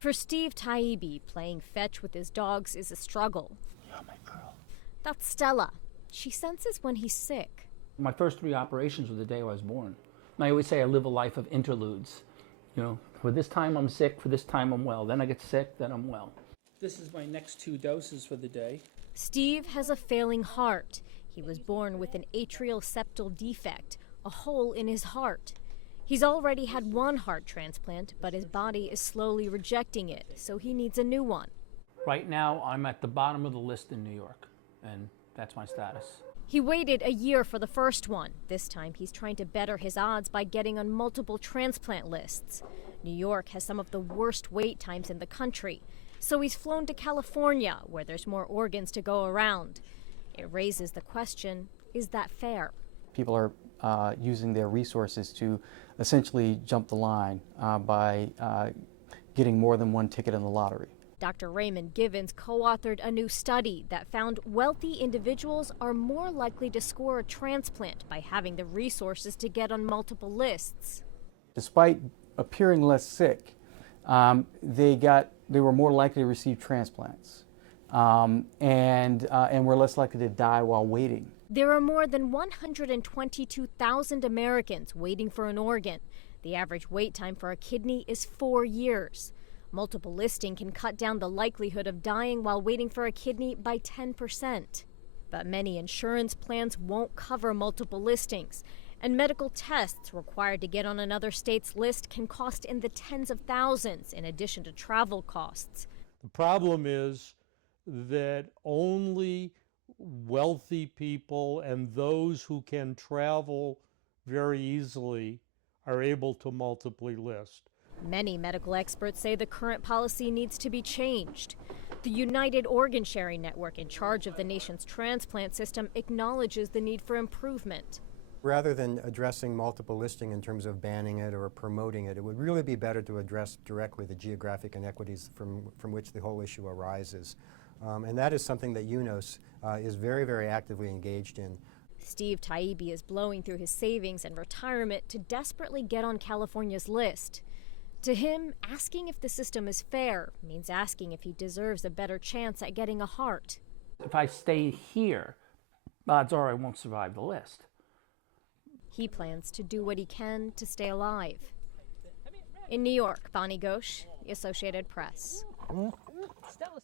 For Steve TAIBBI, playing fetch with his dogs is a struggle. You're my girl. That's Stella. She senses when he's sick. My first 3 operations were the day I was born. And I always say I live a life of interludes. You know, for this time I'm sick, for this time I'm well. Then I get sick, then I'm well. This is my next 2 doses for the day. Steve has a failing heart. He was born with an atrial septal defect, a hole in his heart. He's already had 1 heart transplant, but his body is slowly rejecting it, so he needs a new one. Right now, I'm at the bottom of the list in New York, and that's my status. He waited a year for the first one. This time, he's trying to better his odds by getting on multiple transplant lists. New York has some of the worst wait times in the country, so he's flown to California, where there's more organs to go around. It raises the question, is that fair? People are using their resources to essentially jump the line by getting more than 1 ticket in the lottery. Dr. Raymond Givens co-authored a new study that found wealthy individuals are more likely to score a transplant by having the resources to get on multiple lists. Despite appearing less sick, they were more likely to receive transplants and were less likely to die while waiting. There are more than 122,000 Americans waiting for an organ. The average wait time for a kidney is 4 years. Multiple listing can cut down the likelihood of dying while waiting for a kidney by 10%. But many insurance plans won't cover multiple listings, and medical tests required to get on another state's list can cost in the tens of thousands in addition to travel costs. The problem is that only wealthy people and those who can travel very easily are able to multiply list. Many medical experts say the current policy needs to be changed. The United Organ Sharing Network, in charge of the nation's transplant system, acknowledges the need for improvement. Rather than addressing multiple listing in terms of banning it or promoting it, it would really be better to address directly the geographic inequities from which the whole issue arises. And that is something that UNOS is very, very actively engaged in. Steve TAIBBI is blowing through his savings and retirement to desperately get on California's list. To him, asking if the system is fair means asking if he deserves a better chance at getting a heart. If I stay here, odds are I won't survive the list. He plans to do what he can to stay alive. In New York, Bonnie Ghosh, The Associated Press.